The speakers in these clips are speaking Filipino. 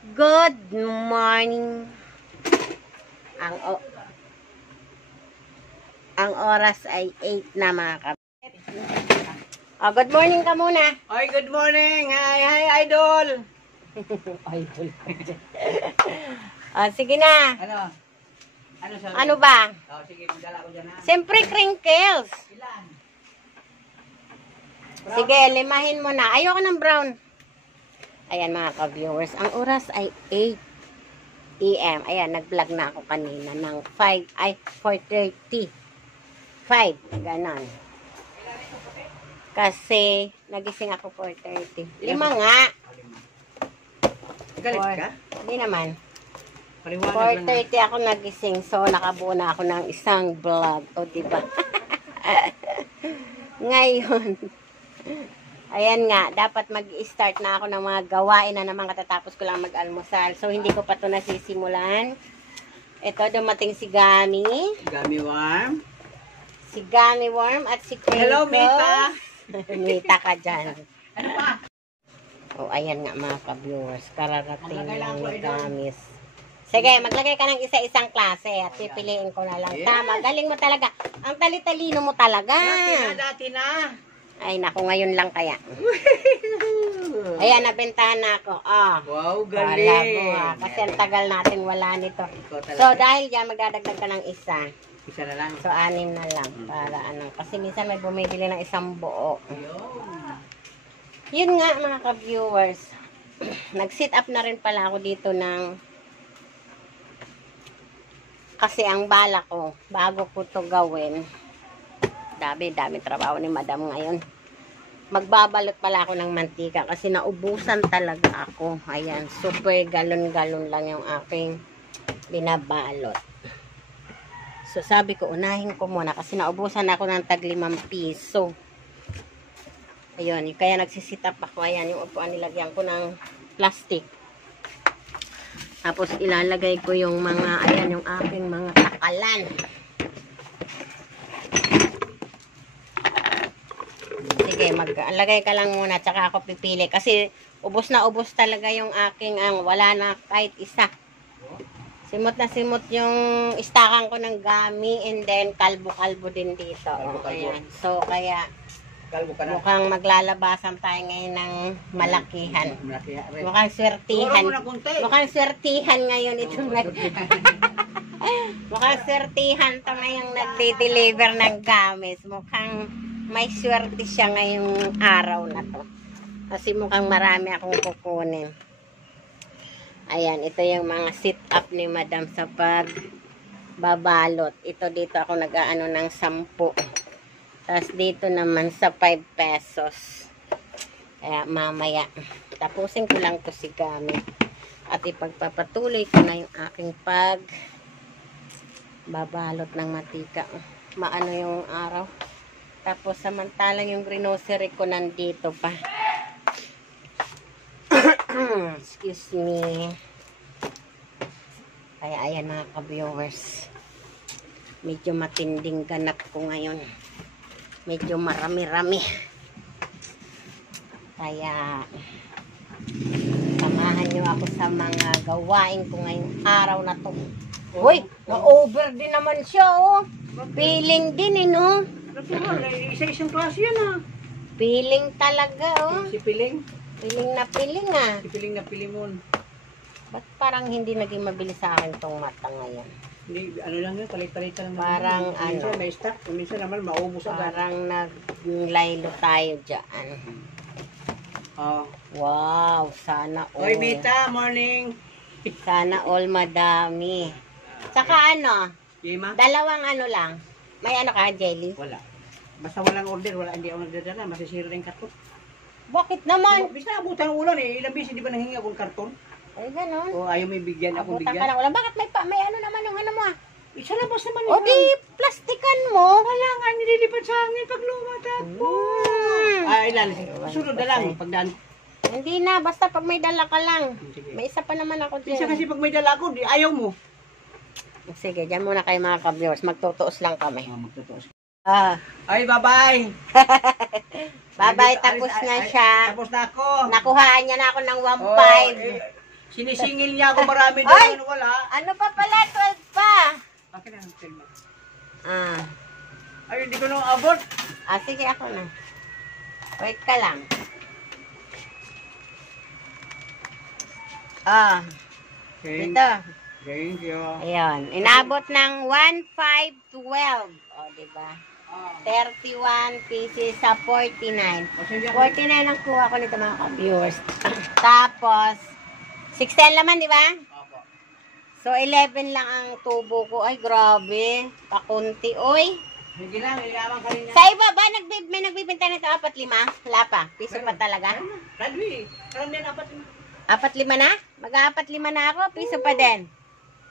Good morning. Ang oras ay 8 na mga kapatid. Oh, good morning ka muna. Oy, good morning. Hi, idol. Idol. Oh, sige na. Sorry? Ano ba? Oh, sige, magdala ko dyan ha. Siyempre, crinkles. Ilan? Sige, limahin mo na. Ayoko ng brown. Ayan mga ka-viewers, ang oras ay 8 AM. Ayan, nag-vlog na ako kanina ng 4:30. 5, ganon. Kasi, nagising ako 4:30. 5 nga. Galit ka? Hindi naman. Paliwanag lang. 4:30 ako nagising, so nakabuo na ako ng isang vlog. O, diba? Ngayon, ayan nga, dapat mag-start na ako ng mga gawain na naman katatapos ko lang mag-almusal. So, hindi ko pa ito nasisimulan. Ito, dumating si Gami. Gami warm. Si Gami Worm at si Keiko. Hello, Mita. Mita ka dyan. Ano pa? O, ayan nga mga ka-viewers. Kararating Maglagay lang lang ako, ni idol. Gamis. Sige, maglagay ka ng isa-isang klase at pipiliin ko na lang. Yes. Tama, galing mo talaga. Ang tali-talino mo talaga. Dati na. Ay, naku, ngayon lang kaya. Ayan, nabentahan na ako. Ah. Wow, Wala galing. mo ha. Kasi ang tagal natin wala nito. Ikaw talaga. So, dahil dyan, magdadagdag ka ng isa. Isa na lang. So, 6 na lang. Para ano. Kasi minsan may bumibili ng isang buo. Yun nga, mga ka-viewers. Nag-sit up na rin pala ako dito ng... Kasi ang bala ko, bago ko to gawin, dami trabaho ni madam ngayon. Magbabalot pala ako ng mantika kasi naubusan talaga ako. Ayan, super galon-galon lang yung aking binabalot. So, sabi ko, unahin ko muna kasi naubusan ako ng tag 5 piso. Ayun, kaya nagsisit up ako. Ayan, yung upuan nilagyan ko ng plastic. Tapos, ilalagay ko yung mga, ayan, yung aking mga takalan. Sige, maglagay ka lang muna, tsaka ako pipili. Kasi, ubos na ubos talaga yung aking, wala na kahit isa. Simot na simot yung istakan ko ng Gami, and then kalbo-kalbo din dito. Ayan. So, kaya, Kalbo ka na. mukhang maglalabasan tayo ngayon ng malakihan. Malakihan. Mukhang swertihan. Turo mo na kunti. Mukhang swertihan ngayon itong mukhang swertihan to ngayong nagde-deliver ng gamis. Mukhang may swerte siya ngayong araw na to. Kasi mukhang marami akong kukunin. Ayan, ito yung mga sit-up ni madam sa pagbabalot. Ito dito ako nag-aano ng 10. Tapos dito naman sa 5 pesos. Kaya mamaya, tapusin ko lang to si Gami. At ipagpapatuloy ko na yung aking babalot ng matika. Maano yung araw. Tapos samantalang yung grocery ko nandito pa. Excuse me. Kaya ayan mga ka-viewers. Medyo matinding ganap ko ngayon. Medyo marami-rami. Kaya samahan nyo ako sa mga gawain ko ngayong araw na to. Uy, na-over din naman siya, oh. Feeling din, no? Isa-isang klase yan ah. Feeling talaga, oh. Si Piling. Feeling na feeling, ah. Si Piling na Pilimon. Ba't parang hindi naging mabilis sa akin tong mata ngayon? Hindi, ano lang yun, palit-palit lang. Parang minsan ano? may stock, minsan naman maubos agad. Parang naglaylo tayo dyan. Oh. Wow, sana all. Oy, Mita, morning. Sana all madami. Saka ano, Yema? dalawang ano lang. May ano ka, jelly? Wala. Basta walang order, hindi ako nagdadala, masisira yung karton. Bakit naman? Bisa abutan ng ulan eh, ilang beses di ba nanghingi akong karton? Ay, ganun. O ayaw may bigyan, akong Abutan ka bigyan. lang. Wala, bakit may ano naman yung ano mo ah? Isa labas naman O di, plastikan mo. Wala nga, nililipat sa hangin pag lumatapos. Ay, ilalis. Sunod na lang, pagdaan. Hindi na, basta pag may dala ka lang. Sige. May isa pa naman ako Isa dyan. kasi pag may dala ko, ayaw mo. Sige, dyan muna kayo mga ka-viewers. Magtutuos lang kami. Magtutuos. Ay, bye-bye. bye-bye, tapos na siya. Tapos na ako. Nakuhaan niya na ako ng 1.5. Oh, Sinisingil niya ako marami daw Ay! ano wala. Ano pa pala? 12 pa. Bakit ang film? Ah. Ay, hindi ko nung abot. Sige ako na. Wait ka lang. Ito. Thank you. Ayun. Inabot ng 1,512. O, diba? 31 pieces sa 49. 49 ang kuha ko nito mga ka-viewers. Tapos, 610 laman, di ba? So, 11 lang ang tubo ko. Ay, grabe. Pakunti, oy. Sige lang, ilaman kanina. Sa iba ba, may nagbibinta nito 4-5? Wala pa. Piso pa talaga. Radwi, karamihan apat. 4-5 na? Mag-4-5 na ako. Piso pa din.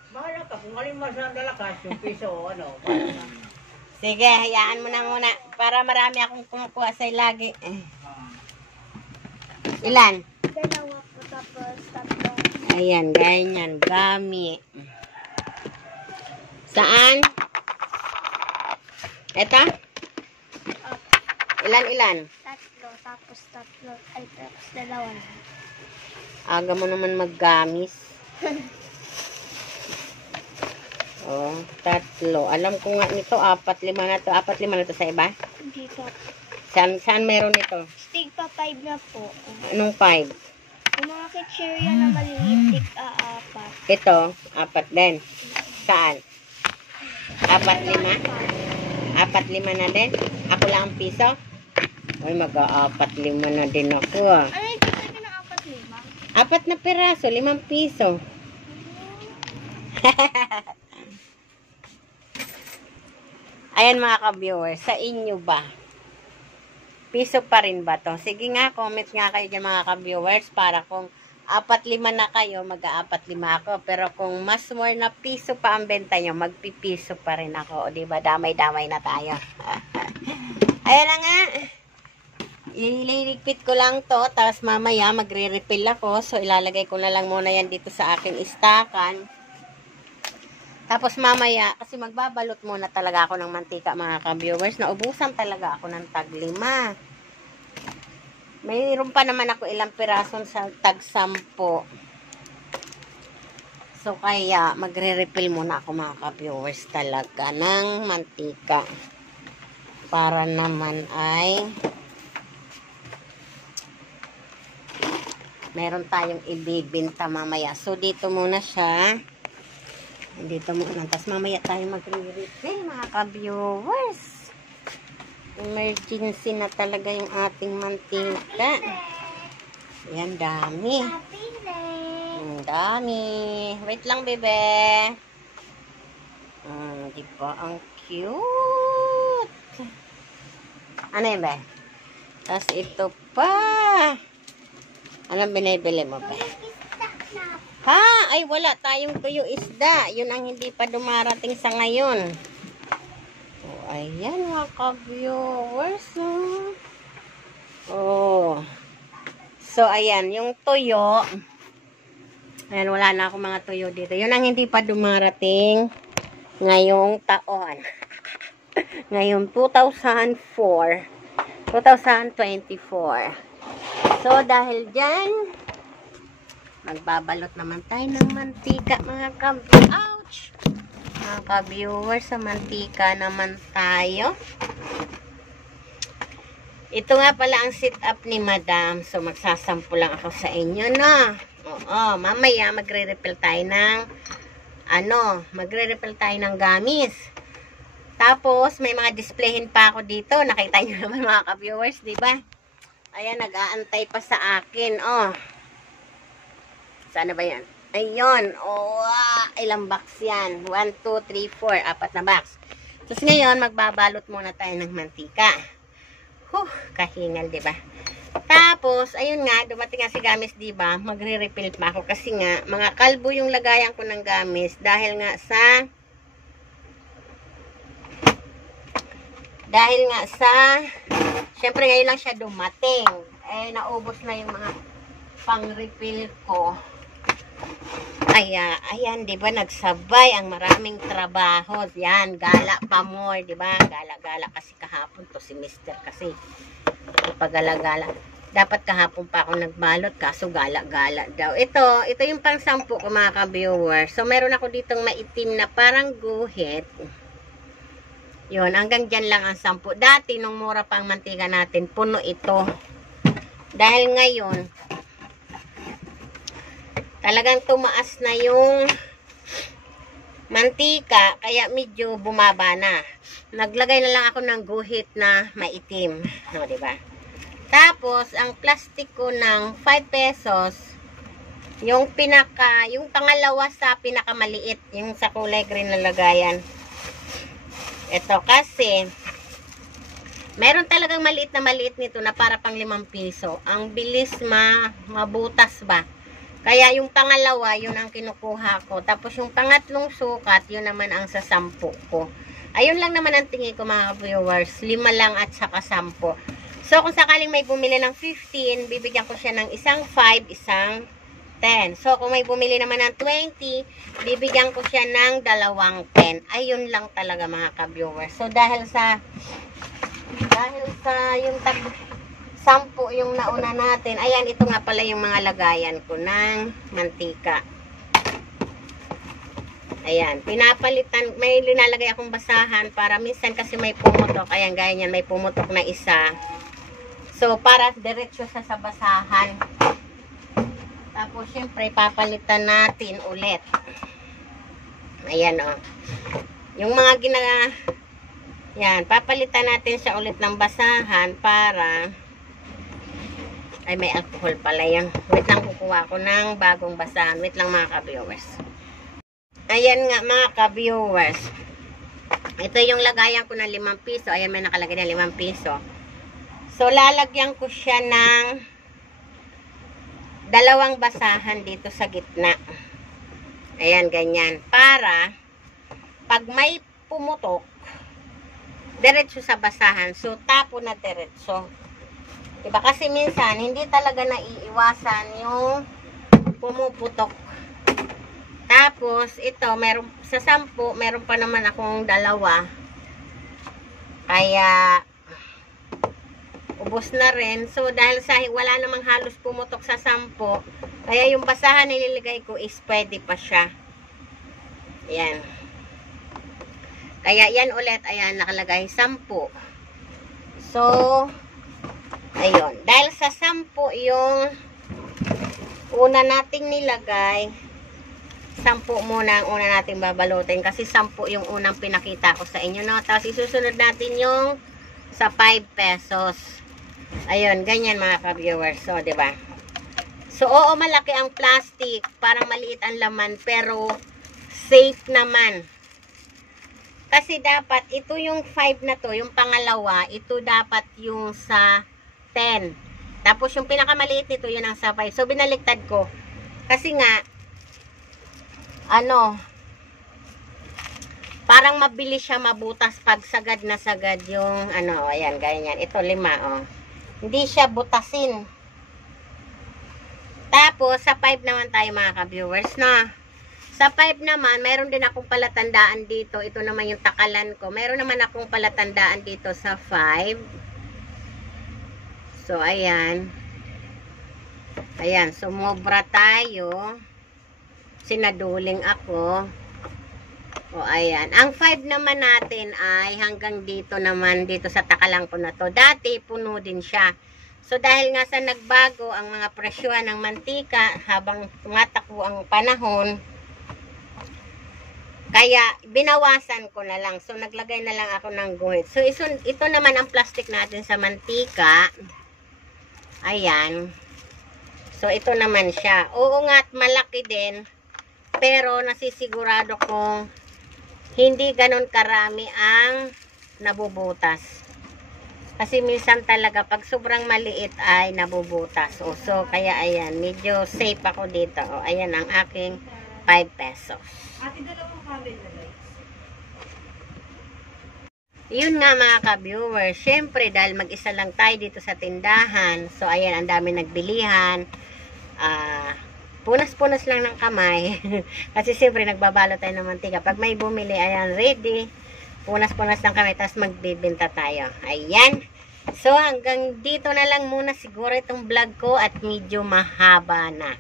Bahala ka, kung alin mas nandalakas, yung piso o ano. Bahala na. Sige, hayaan mo na muna. Para marami akong kumukuha sa'yo lagi. Ilan? 2 po tapos 3. Ayan, ganyan. Gami. Saan? Ito? Ilan? 3 tapos 3. Ay, tapos 2. Aga mo naman maggamis. Oh, 3. Alam ko nga nito, 4-5 na to. 4-5 na to sa iba? Dito. Saan meron nito? Stig pa 5 na po. Anong 5? Yung mga kitcheria na maliliit, tig 4. Ito, 4 din. Saan? 4-5? 4-5 na din? Ako lang ang piso? Ay, mag-4-5 na din ako ah. Ano yung kitcheria na 4-5? 4 na piraso, 5 piso. Ayan mga ka-viewers, sa inyo ba? Piso pa rin ba to? Sige nga, comment nga kayo dyan mga ka-viewers para kung 4-5 na kayo, mag-4-5 ako. Pero kung mas more na piso pa ang benta nyo, magpipiso pa rin ako. O diba, damay-damay na tayo. Ayan na nga. Ililigpit ko lang to, tapos mamaya magre-refill ako. So, ilalagay ko na lang muna yan dito sa aking istakan. Tapos mamaya, kasi magbabalot muna talaga ako ng mantika mga ka-viewers. Naubusan talaga ako ng tag-5. Mayroon pa naman ako ilang pirason sa tag-10. So kaya magre-refill muna ako mga ka-viewers talaga ng mantika. Para naman ay meron tayong ibibinta mamaya. So dito muna siya. Dito muna. Tapos mamaya tayo magre-refill mga ka-viewers. Emergency na talaga yung ating mantika. Ayan, dami. Ang dami. Wait lang, bebe. Diba? Ang cute. Ano yun, be? Tapos ito pa. Anong binibili mo, be? Ha? Ay, wala tayong tuyo isda. Yun ang hindi pa dumarating sa ngayon. Oh, ayan mga ka-viewers. Oh. So, ayan. Yung tuyo. Ayan, wala na akong mga tuyo dito. Yun ang hindi pa dumarating ngayong taon. Ngayong 2024. So, dahil dyan, magbabalot naman tayo ng mantika mga ouch! Mga ka-viewers, sa mantika naman tayo. Ito nga pala ang sit-up ni Madam. So, magsasampo lang ako sa inyo, no? Oo, mamaya magre-refill tayo ng magre-refill tayo ng gamis. Tapos, may mga displayhin pa ako dito. Nakita nyo naman mga ka-viewers, diba? Ayan, nag-aantay pa sa akin, oh. Sana ba yan? Ayun. Oh, ilang box yan? 1, 2, 3, 4. 4 na box. Tapos ngayon, magbabalot muna tayo ng mantika. Kahingal, diba? Tapos, ayun nga, dumating nga si gamis, diba? Magre-refill pa ako. Kasi nga, mga kalbo yung lagayan ko ng gamis. Dahil nga syempre ngayon lang siya dumating. Eh, naubos na yung mga pang-refill ko. Ayan, di ba, nagsabay ang maraming trabaho. Yan, gala pa more, di ba? Gala-gala kasi kahapon to si Mr. kasi ipagala-gala. Dapat kahapon pa ako nagbalot, kaso gala-gala daw. Ito yung pang 10 ko mga ka-viewers. So, meron ako ditong maitim na parang guhit. Yun, hanggang dyan lang ang 10. Dati, nung mura pa ang mantika natin, puno ito. Dahil ngayon, talagang tumaas na yung mantika, kaya medyo bumaba na. Naglagay na lang ako ng guhit na maitim. No, diba? Tapos, ang plastic ko ng 5 pesos, yung pangalawa sa pinakamaliit, yung sa kulay green na lagayan. Ito kasi, meron talagang maliit nito na para pang 5 piso. Ang bilis mabutas ba? Kaya yung pangalawa, yun ang kinukuha ko. Tapos yung pangatlong sukat, yun naman ang sa 10 ko. Ayun lang naman ang tingin ko mga viewers. 5 lang at saka 10. So, kung sakaling may bumili ng 15, bibigyan ko siya ng isang 5, isang 10. So, kung may bumili naman ng 20, bibigyan ko siya ng 2 10. Ayun lang talaga mga ka-viewers. So, dahil sa yung 10 yung nauna natin, ayan, ito nga pala yung mga lagayan ko ng mantika. Ayan, pinapalitan, may linalagay akong basahan para minsan kasi may pumutok. Ayan, gaya niyan, may pumutok na isa. So, para diretso sa basahan. Tapos, syempre, papalitan natin ulit. Ayan, o. Yung mga yan, papalitan natin siya ulit ng basahan para, ay, may alcohol pala yan. Wait lang, kukuha ko ng bagong basahan. Wait lang mga ka-viewers. Ayan nga mga ka-viewers. Ito yung lagayan ko ng 5 piso. Ayan, may nakalagay na 5 piso. So, lalagyan ko siya ng 2 basahan dito sa gitna. Ayan, ganyan. Para, pag may pumutok, diretso sa basahan. So, tapo na diretso. Diba? Kasi minsan, hindi talaga naiiwasan yung pumuputok. Tapos, ito, meron, sa 10, meron pa naman akong 2. Kaya, ubos na rin. So, dahil sa wala namang halos pumutok sa 10, kaya yung basahan nililigay ko is pwede pa siya. Ayan. Kaya yan ulit, ayan, nakalagay 10. So, ayun. Dahil sa 10 yung una nating nilagay, 10 muna ang una nating babalutin. Kasi 10 yung unang pinakita ko sa inyo. No? Tapos isusunod natin yung sa 5 pesos. Ayun, ganyan mga ka-viewers. So, diba? So, oo, malaki ang plastic. Parang maliit ang laman. Pero, safe naman. Kasi dapat, ito yung 5 na to, yung pangalawa, ito dapat yung sa 10. Tapos, yung pinakamaliit nito, yun ang sa 5. So, binaliktad ko. Kasi nga, parang mabilis siya mabutas pag sagad na sagad yung, ayan, ganyan. Ito, 5, oh. Hindi siya butasin. Tapos, sa 5 naman tayo mga ka-viewers, na. Sa 5 naman, mayroon din akong palatandaan dito. Ito naman yung takalan ko. Mayroon naman akong palatandaan dito sa 5. So, ayan. Ayan, sumobra tayo. Sinaduling ako. O, ayan. Ang 5 naman natin ay hanggang dito naman, dito sa takalang ko na to. Dati, puno din siya. So, dahil nga sa nagbago ang mga presyohan ng mantika habang tumatakbo ang panahon, kaya, binawasan ko na lang. So, naglagay na lang ako ng guhit. So, ito naman ang plastic natin sa mantika. Ayan. So, ito naman siya. Oo nga, malaki din. Pero, nasisigurado kong hindi ganon karami ang nabubutas. Kasi minsan talaga, pag sobrang maliit ay nabubutas. So, kaya ayan, medyo safe ako dito. O, ayan ang aking 5 pesos. Ate, 2 kabel na guys. Yun nga mga ka-viewers, syempre dahil mag-isa lang tayo dito sa tindahan, so ayan, ang dami nagbilihan, punas-punas lang ng kamay, kasi syempre nagbabalot tayo ng mantika, pag may bumili, ayan, ready, punas-punas lang kami, tapos magbibenta tayo, ayan, So, hanggang dito na lang muna siguro itong vlog ko at medyo mahaba na.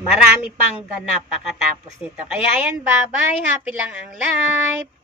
Marami pang ganap pakatapos nito. Kaya ayan, bye-bye. Happy lang ang life.